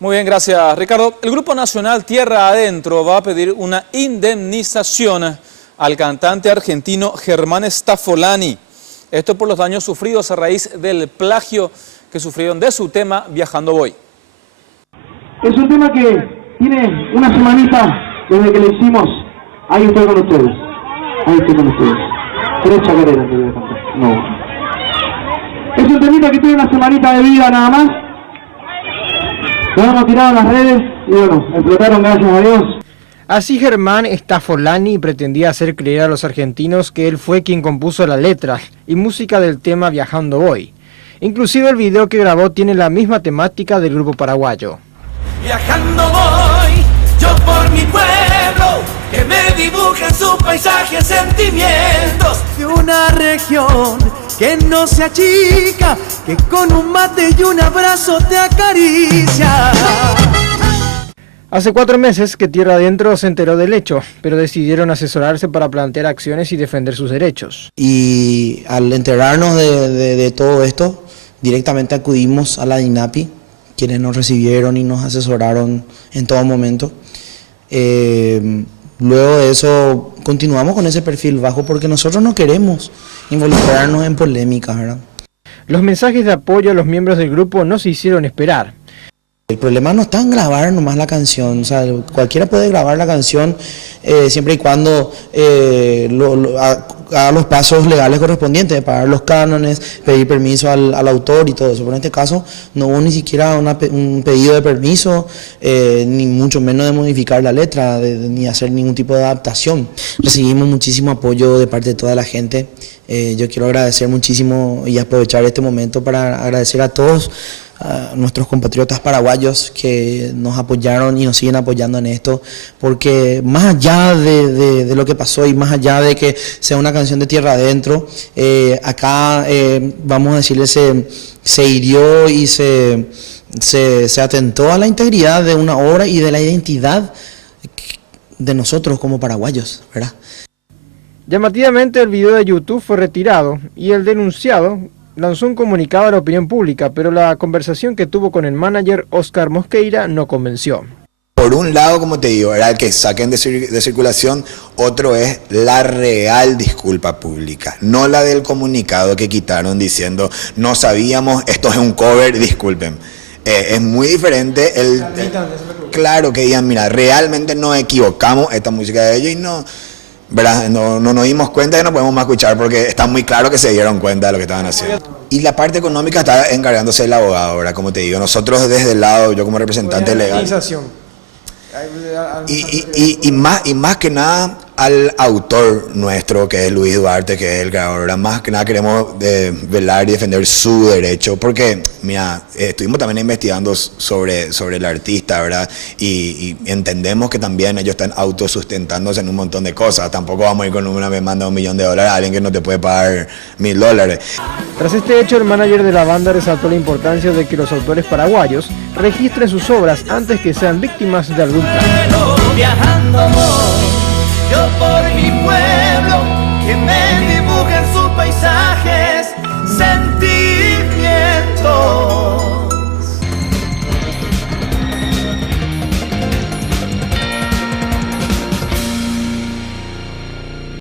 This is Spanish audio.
Muy bien, gracias Ricardo. El Grupo Nacional Tierra Adentro va a pedir una indemnización al cantante argentino Germán Staffolani. Esto por los daños sufridos a raíz del plagio que sufrieron de su tema Viajando Voy. Es un tema que tiene una semanita desde que lo hicimos. Ahí estoy con ustedes. Ahí estoy con ustedes. 3 chacareras que voy a cantar. No. Es un temita que tiene una semanita de vida nada más. Lo hemos tirado en las redes y bueno, explotaron gracias a Dios. Así Germán Staffolani pretendía hacer creer a los argentinos que él fue quien compuso la letra y música del tema Viajando Voy. Inclusive el video que grabó tiene la misma temática del grupo paraguayo. Viajando voy, yo por mi pueblo, que me dibujen sus paisajes, sentimientos de una región que no se achica, que con un mate y un abrazo te acaricia. Hace 4 meses que Tierra Adentro se enteró del hecho, pero decidieron asesorarse para plantear acciones y defender sus derechos. Y al enterarnos de todo esto, directamente acudimos a la DINAPI, quienes nos recibieron y nos asesoraron en todo momento. Luego de eso continuamos con ese perfil bajo porque nosotros no queremos involucrarnos en polémicas, ¿verdad? Los mensajes de apoyo a los miembros del grupo no se hicieron esperar. El problema no está en grabar nomás la canción, o sea, cualquiera puede grabar la canción siempre y cuando haga los pasos legales correspondientes, pagar los cánones, pedir permiso al autor y todo eso. Pero en este caso no hubo ni siquiera un pedido de permiso, ni mucho menos de modificar la letra, ni hacer ningún tipo de adaptación. Recibimos muchísimo apoyo de parte de toda la gente. Yo quiero agradecer muchísimo y aprovechar este momento para agradecer a todos a nuestros compatriotas paraguayos que nos apoyaron y nos siguen apoyando en esto, porque más allá de lo que pasó y más allá de que sea una canción de Tierra Adentro, acá vamos a decirle se hirió y se atentó a la integridad de una obra y de la identidad de nosotros como paraguayos, ¿verdad? Llamativamente el video de YouTube fue retirado y el denunciado lanzó un comunicado a la opinión pública, pero la conversación que tuvo con el manager Oscar Mosqueira no convenció. Por un lado, como te digo, era el que saquen de circulación, otro es la real disculpa pública, no la del comunicado que quitaron diciendo no sabíamos, esto es un cover, disculpen. Es muy diferente claro que digan, mira, realmente nos equivocamos, esta música de ellos y no... ¿verdad? No nos dimos cuenta y no podemos más escuchar porque está muy claro que se dieron cuenta de lo que estaban haciendo. Y la parte económica está encargándose el abogado, ¿verdad? Como te digo, nosotros desde el lado, yo como representante legal... Y más que nada al autor nuestro, que es Luis Duarte, que es el creador, ¿verdad? Más que nada queremos velar y defender su derecho, porque, mira, estuvimos también investigando sobre el artista, ¿verdad? Y entendemos que también ellos están autosustentándose en un montón de cosas. Tampoco vamos a ir con una demanda de $1 millón a alguien que no te puede pagar $1.000. Tras este hecho, el manager de la banda resaltó la importancia de que los autores paraguayos registren sus obras antes que sean víctimas de algún plagio. Viajando voy, yo por